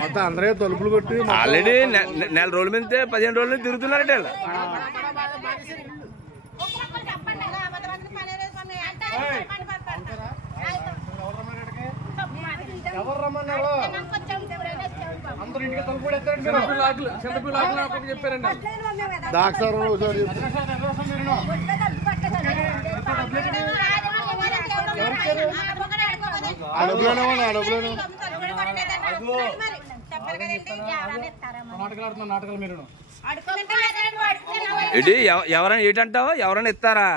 మొత్తం అందరే తలుపులు కొట్టి ఆల్రెడీ నెల రోజుల మీద 15 రోజుల నుంచి తిరుగుతున్నారట ఎవరు రమ్మన్నారు అందరూ ఇంటికి తలుపు చెప్పారండి నాటకాలు మీరు ఏంటి ఎవరైనా ఏంటంటావు ఎవరైనా ఇస్తారా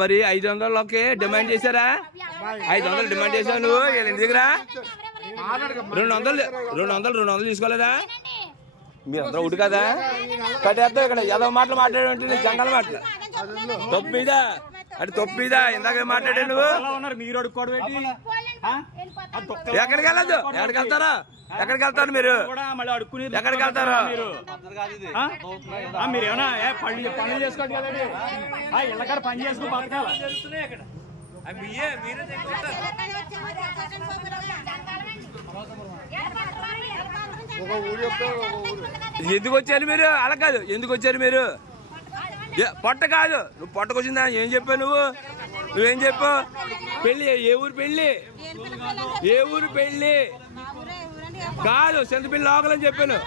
మరి 500 డిమాండ్ చేశారా 500 డిమాండ్ చేశావు నువ్వు ఇంటి దగ్గర 200 తీసుకోలేదా మీరు అందరూ ఒకటి కదా కట్టేద్దాం ఇక్కడ ఏదో మాటలు మాట్లాడే జంగల మాటలు తప్పు మీద అంటే తప్పు మీద ఇందాక మాట్లాడే నువ్వు మీరు అడుక్కోవడం ఎక్కడికి వెళ్ళదు ఎక్కడికి వెళ్తారా ఎక్కడికి వెళ్తారు మీరు ఎక్కడికి వెళ్తారు మీరు ఏమన్నా పనులు చేసుకోండి కదండి ఇళ్ళకాడ పని చేసుకుని బతకాల ఎందుకు వచ్చారు మీరు అలా కాదు ఎందుకు వచ్చారు మీరు పొట్ట కాదు నువ్వు పొట్టకొచ్చిందా ఏం చెప్పావు నువ్వేం చెప్పావు పెళ్లి ఏ ఊరు పెళ్లి కాదు సెంతపల్లి లోకలని చెప్పాను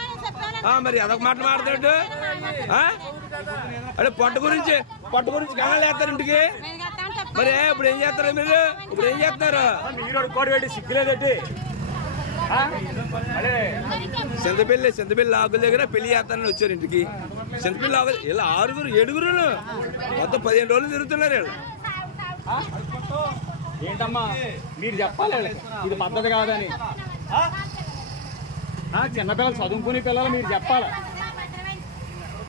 మరి అదొక మాట మాట్లాడు అంటే పొట్ట గురించి కళలు వేస్తారు ఇంటికి మరి ఇప్పుడు ఏం చేస్తారు మీరు ఇప్పుడు ఏం చేస్తున్నారు మీరు అడుక్కోవడం సిగ్గులేదండి చింతపల్లి ఆకుల దగ్గర పెళ్లి చేస్తానని వచ్చారు ఇంటికి చింతపల్లి ఆకులు ఇలా 7 మొత్తం 15 రోజులు తిరుగుతున్నారు వీళ్ళు ఏంటమ్మా మీరు చెప్పాలి ఇది పద్ధతి కాదని చిన్నపిల్లలు చదువుకునే పిల్లలు మీరు చెప్పాలి